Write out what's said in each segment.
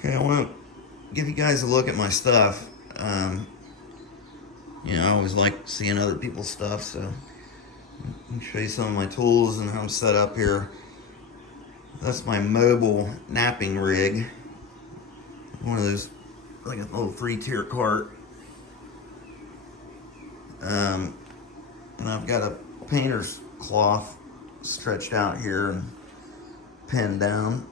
Okay, I want to give you guys a look at my stuff. I always like seeing other people's stuff, so let me show you some of my tools and how I'm set up here. That's my mobile knapping rig. One of those, like a little 3-tier cart. And I've got a painter's cloth stretched out here and pinned down.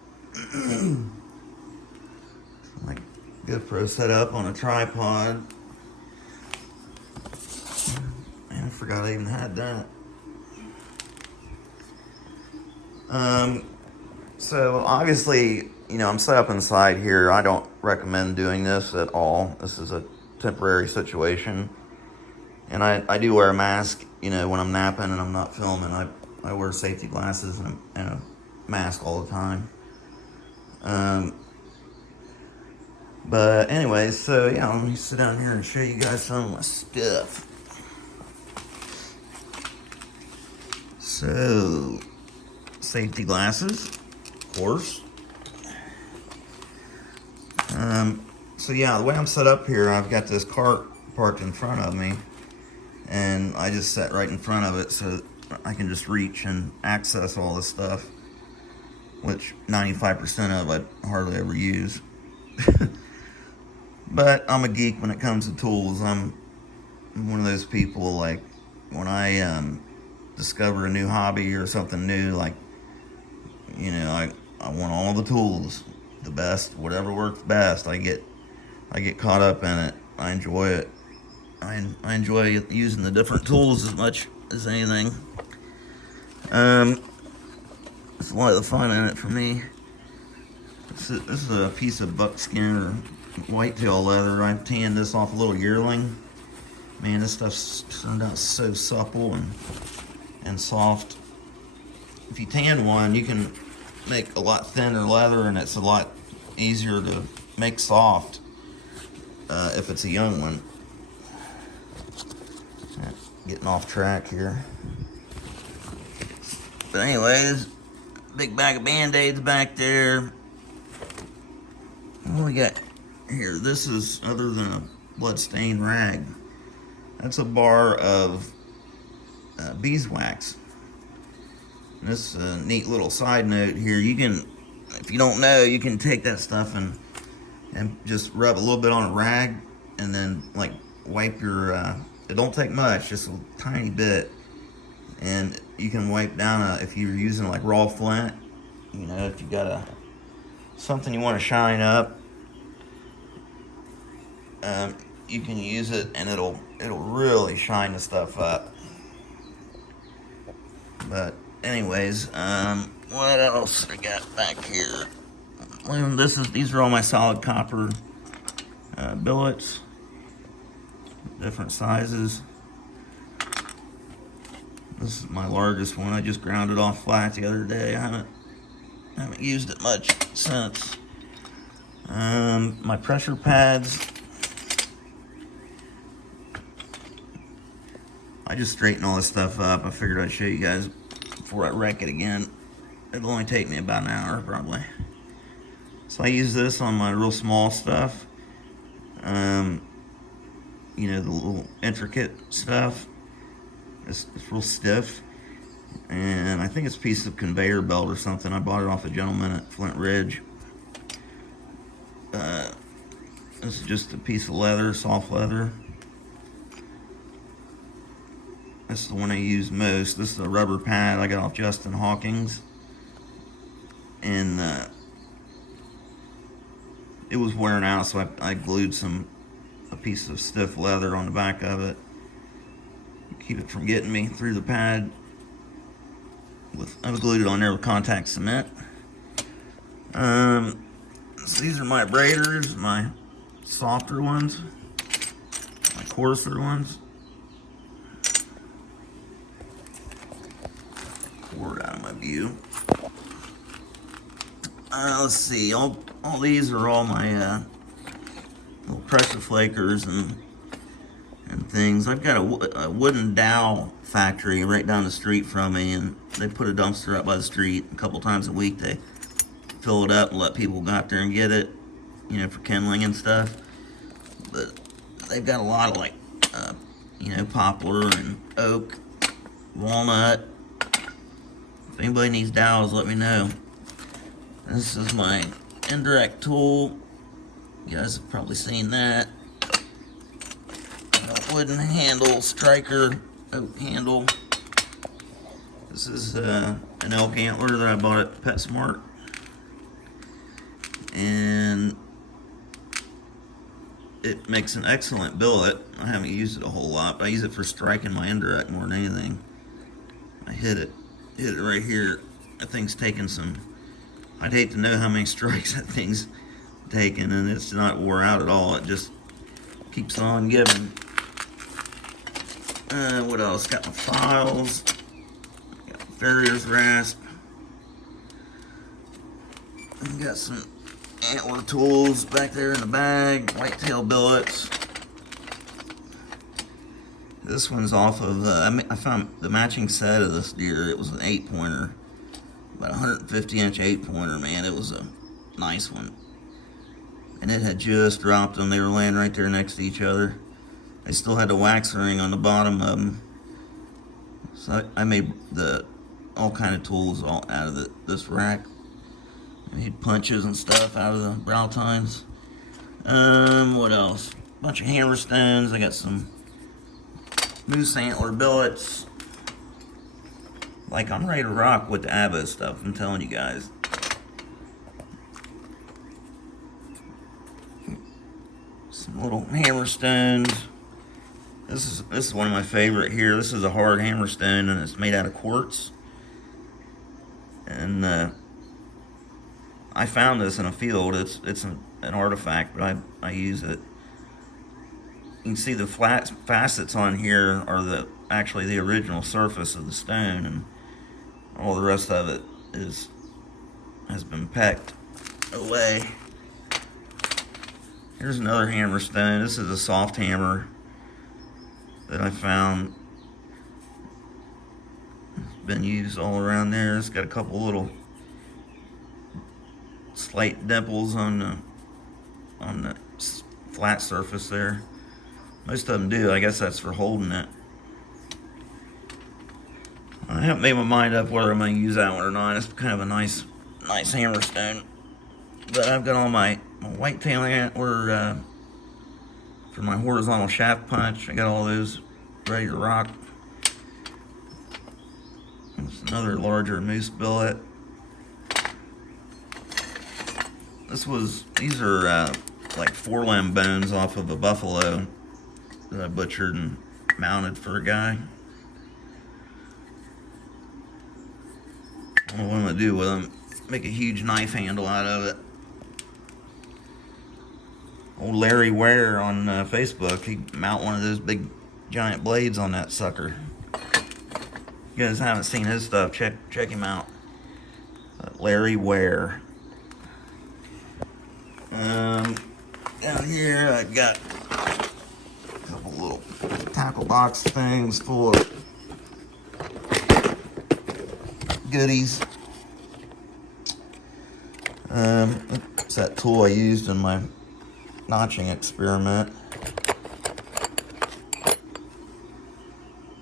Like GoPro set up on a tripod. Man, I forgot I even had that. So obviously, I'm set up inside here. I don't recommend doing this at all. This is a temporary situation. And I do wear a mask, when I'm napping and I'm not filming. I wear safety glasses and a mask all the time. But anyway, so yeah, let me sit down here and show you guys some of my stuff. So, safety glasses, of course. So yeah, the way I'm set up here, I've got this cart parked in front of me, and I just sat right in front of it so I can just reach and access all this stuff, which 95% of I hardly ever use. But I'm a geek when it comes to tools. I'm one of those people, like, when I discover a new hobby or something new, like, I want all the tools, the best, whatever works best. I get caught up in it. I enjoy it. I enjoy using the different tools as much as anything. It's a lot of the fun in it for me. This is a piece of buckskin or whitetail leather. I tanned this off a little yearling. Man, this stuff's turned out so supple and soft. If you tan one, you can make a lot thinner leather, and it's a lot easier to make soft if it's a young one. Getting off track here. But anyways, big bag of Band-Aids back there. What we got here? This is, other than a blood-stained rag, that's a bar of beeswax. And this is a neat little side note here. You can, if you don't know, you can take that stuff and just rub a little bit on a rag, and then like wipe your. It don't take much, just a tiny bit, and you can wipe down if you're using like raw flint. If you got something you want to shine up, you can use it, and it'll really shine the stuff up. But anyways, what else I got back here? Well, these are all my solid copper billets, different sizes. This is my largest one. I just ground it off flat the other day. I haven't used it much since. My pressure pads. I just straighten all this stuff up. I figured I'd show you guys before I wreck it again. It'll only take me about an hour, probably. So I use this on my real small stuff. The little intricate stuff. It's real stiff. And I think it's a piece of conveyor belt or something. I bought it off a gentleman at Flint Ridge. This is just a piece of leather, soft leather. This is the one I use most. This is a rubber pad I got off Justin Hawkins. And it was wearing out, so I glued a piece of stiff leather on the back of it. Keep it from getting me through the pad. I glued it on there with contact cement. So these are my braiders, my softer ones, my coarser ones. Cord out of my view. Let's see. All these are all my little pressure flakers and things. I've got a wooden dowel factory right down the street from me, and they put a dumpster up by the street a couple times a week. They fill it up and let people go out there and get it. you know, for kindling and stuff. But they've got a lot of like, you know, poplar and oak, walnut. If anybody needs dowels, let me know. This is my indirect tool. You guys have probably seen that. A wooden handle, striker, oak handle. This is an elk antler that I bought at PetSmart. And it makes an excellent billet. I haven't used it a whole lot, but I use it for striking my indirect more than anything. I hit it right here. That thing's taking some, I'd hate to know how many strikes that thing's taken, and it's not wore out at all. It just keeps on giving. What else? Got my files. Got my farrier's rasp. And got some antler tools back there in the bag. Whitetail billets. This one's off of, I found the matching set of this deer. It was an 8-pointer. About 150-inch 8-pointer, man. It was a nice one. And it had just dropped them. They were laying right there next to each other. I still had the wax ring on the bottom of them. So I made all kind of tools all out of this rack. I made punches and stuff out of the brow tines. What else? A bunch of hammer stones. I got some moose antler billets. Like, I'm ready to rock with the ABBA stuff, I'm telling you guys. Some little hammer stones. This is one of my favorite here. This is a hard hammer stone, and it's made out of quartz. And I found this in a field. It's an artifact, but I use it. You can see the flat facets on here are actually the original surface of the stone, and all the rest of it has been pecked away. Here's another hammer stone. This is a soft hammer that I found. It's been used all around there. It's got a couple little slight dimples on the flat surface there. Most of them do. I guess that's for holding it. I haven't made my mind up whether I'm going to use that one or not. It's kind of a nice hammer stone. But I've got all my whitetail antler for my horizontal shaft punch. I got all those ready to rock. There's another larger moose billet. These are like forelimb bones off of a buffalo that I butchered and mounted for a guy. I don't know what I'm gonna do with them. Make a huge knife handle out of it. Old Larry Ware on Facebook, he mount one of those big giant blades on that sucker. If you guys haven't seen his stuff, check him out. Larry Ware. Down here I got a couple little tackle box things full of goodies. It's that tool I used in my notching experiment.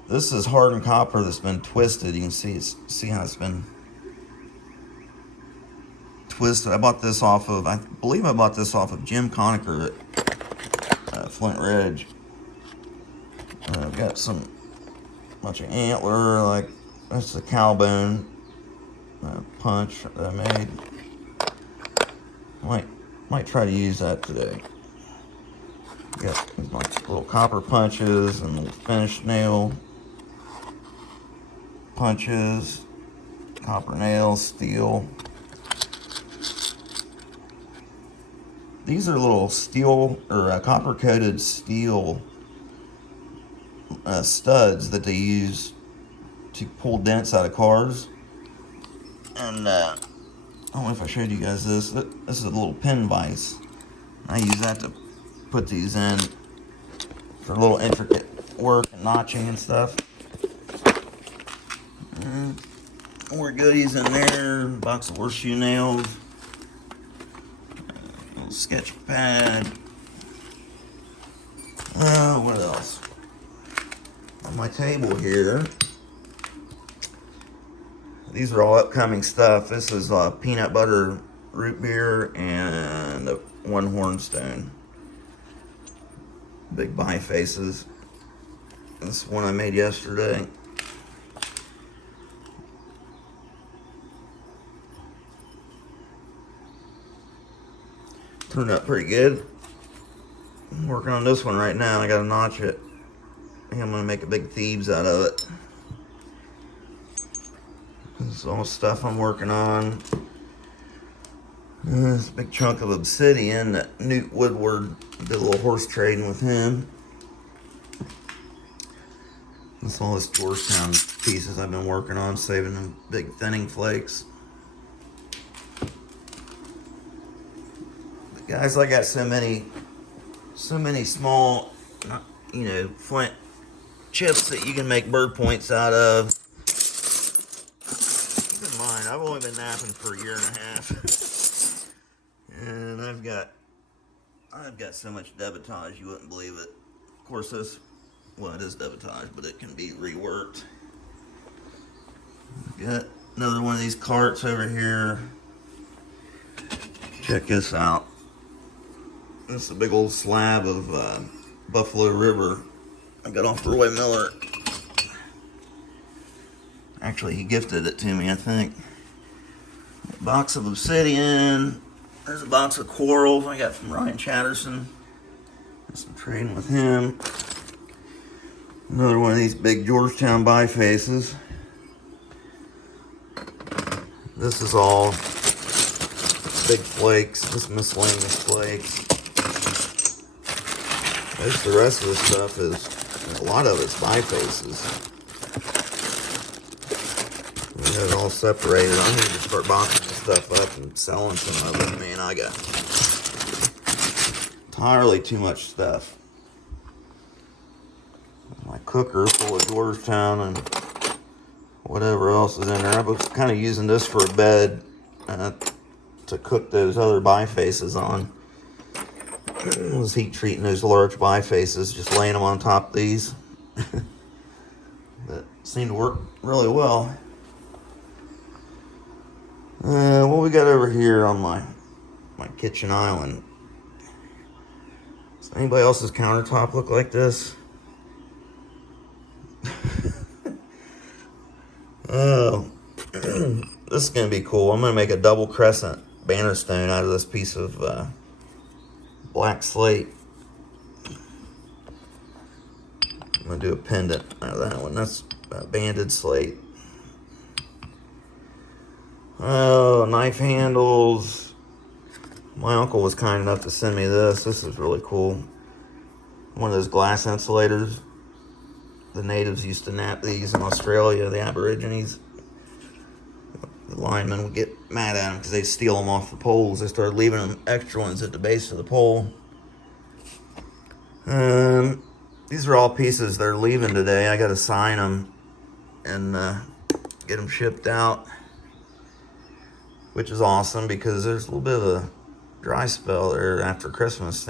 This is hardened copper that's been twisted. You can see how it's been twisted. I bought this off of, I believe I bought this off of Jim Conacher at Flint Ridge. I've got bunch of antler, like that's the cow bone punch that I made. Might try to use that today. Got these little copper punches and little finished nail punches, copper nails, steel. These are little steel or copper coated steel studs that they use to pull dents out of cars. And I don't know if I showed you guys this. This is a little pin vise. I use that to put these in for a little intricate work and notching and stuff. More goodies in there. Box of horseshoe nails. sketch pad. What else? On my table here, these are all upcoming stuff. This is peanut butter root beer and one hornstone. Big bifaces. This is one I made yesterday. Turned out pretty good. I'm working on this one right now. I gotta notch it. I think I'm gonna make a big thieves out of it. This is all stuff I'm working on. This big chunk of obsidian that Newt Woodward did a little horse trading with him. That's all this Georgetown pieces I've been working on, saving them big thinning flakes. But guys, I got so many small, Flint chips that you can make bird points out of. Keep in mind, I've only been knapping for a year and a half. And I've got so much debitage you wouldn't believe it. Of course, it is debitage, but it can be reworked. Got another one of these carts over here. Check this out. This is a big old slab of Buffalo River I got off Roy Miller. Actually, he gifted it to me, I think. A box of obsidian. There's a box of corals I got from Ryan Chatterson. Got some trading with him. Another one of these big Georgetown bifaces. This is all big flakes, just miscellaneous flakes. The rest of the stuff is, a lot of it's bifaces. We got it all separated. I need to start boxing this stuff up and selling some of it. Man, I got entirely too much stuff. My cooker full of Georgetown and whatever else is in there. I was kind of using this for a bed to cook those other bifaces on. I was heat treating those large bifaces, just laying them on top of these. That seemed to work really well. What we got over here on my kitchen island? Does anybody else's countertop look like this? Oh, this is going to be cool. I'm going to make a double crescent banner stone out of this piece of black slate. I'm going to do a pendant out of that one. That's banded slate. Oh, knife handles. My uncle was kind enough to send me this. This is really cool. One of those glass insulators. The natives used to knap these in Australia, the Aborigines. The linemen would get mad at them because they'd steal them off the poles. They started leaving them extra ones at the base of the pole. These are all pieces they're leaving today. I got to sign them and get them shipped out, which is awesome because there's a little bit of a dry spell there after Christmas.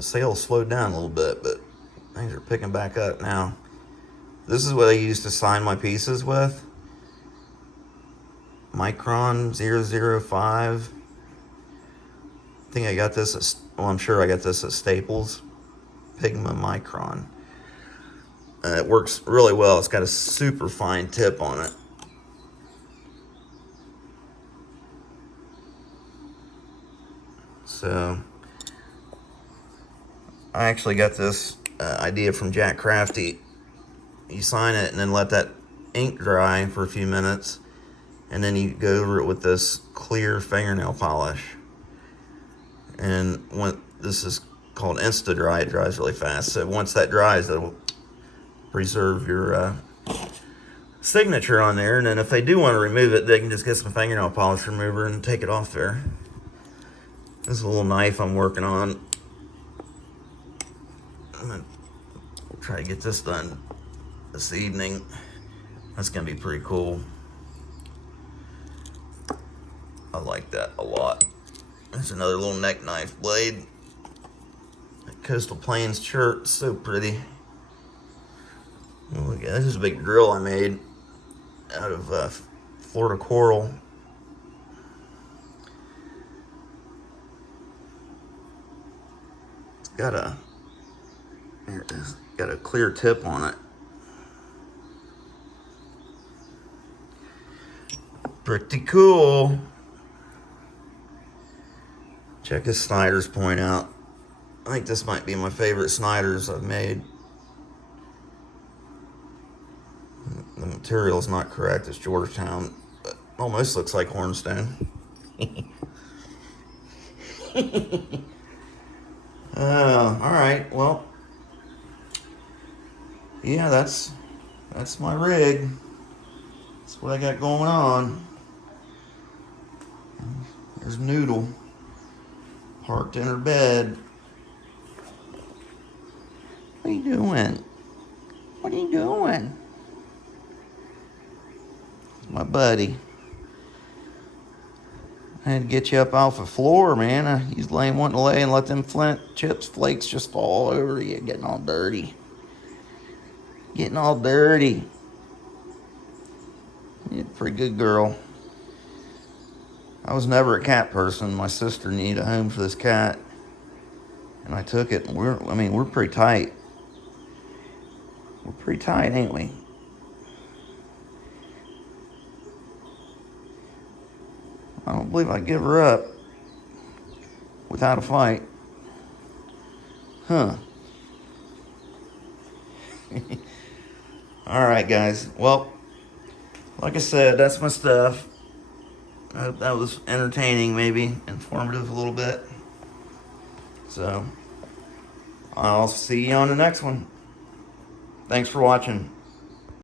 Sales slowed down a little bit, but things are picking back up now. This is what I used to sign my pieces with. Micron 005. I think I got this at, I'm sure I got this at Staples. Pigma Micron. It works really well. It's got a super fine tip on it. So, I actually got this idea from Jack Crafty. You sign it and then let that ink dry for a few minutes, and then you go over it with this clear fingernail polish. And when this is called Insta Dry, it dries really fast. So once that dries, it'll preserve your signature on there. And then if they do want to remove it, they can just get some fingernail polish remover and take it off there. This is a little knife I'm working on. I'm gonna try to get this done this evening. That's gonna be pretty cool. I like that a lot. There's another little neck knife blade. That Coastal Plains shirt, so pretty. Oh, look at this is a big drill I made out of Florida coral. It's got a, there it is, got a clear tip on it. Pretty cool. Check this Snyder's point out. I think this might be my favorite Snyder's I've made. The material's not correct, it's Georgetown, but almost looks like hornstone. Alright, well, yeah, that's my rig. That's what I got going on. There's Noodle, parked in her bed. What are you doing? What are you doing? My buddy. I had to get you up off the floor, man. He's wanting to lay and let them Flint chips flakes just fall over you, getting all dirty. Getting all dirty. You're a pretty good girl. I was never a cat person. My sister needed a home for this cat, and I took it. And we're pretty tight. We're pretty tight, ain't we? I don't believe I'd give her up without a fight. Huh. Alright, guys. Well, like I said, that's my stuff. I hope that was entertaining, maybe informative a little bit. So, I'll see you on the next one. Thanks for watching.